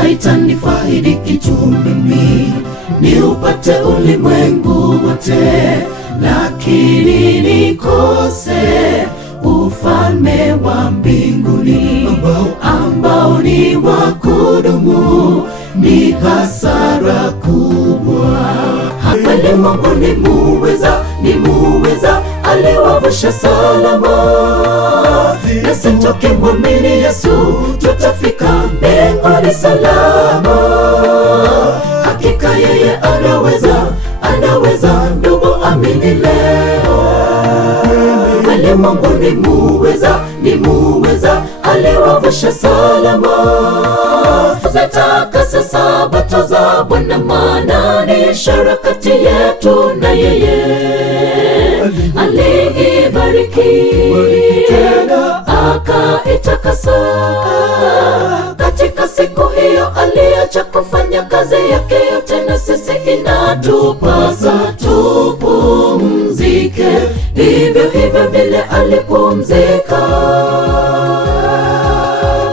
haitanifaidi kitu mimi niupate ulimwengu wote, lakini nikose ufalme wa mbinguni ambao ni wa kudumu, ni hasara kubwa. Kweli Mungu ni muweza, aliwavusha salama, nasi tukimwamini Yesu tutafika mbinguni salama. Hakika yeye anaweza, ndugu amini leo. Kweli Mungu ni muweza, aliwavusha salama, zatakasa Sabato za Bwana, maana ni ishara kati yetu na yeye. Aliibariki akaitakasa, katika siku hiyo aliacha kufanya kazi yake yote, na sisi inatupasa tupumzike hivyo vile alipumzika.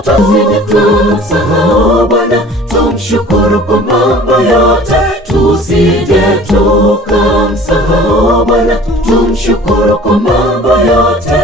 Tusije tumsahau Bwana, tumshukuru kwa mambo yote. Tusije tukamsahau Bwana, tumshukuru kwa mambo yote.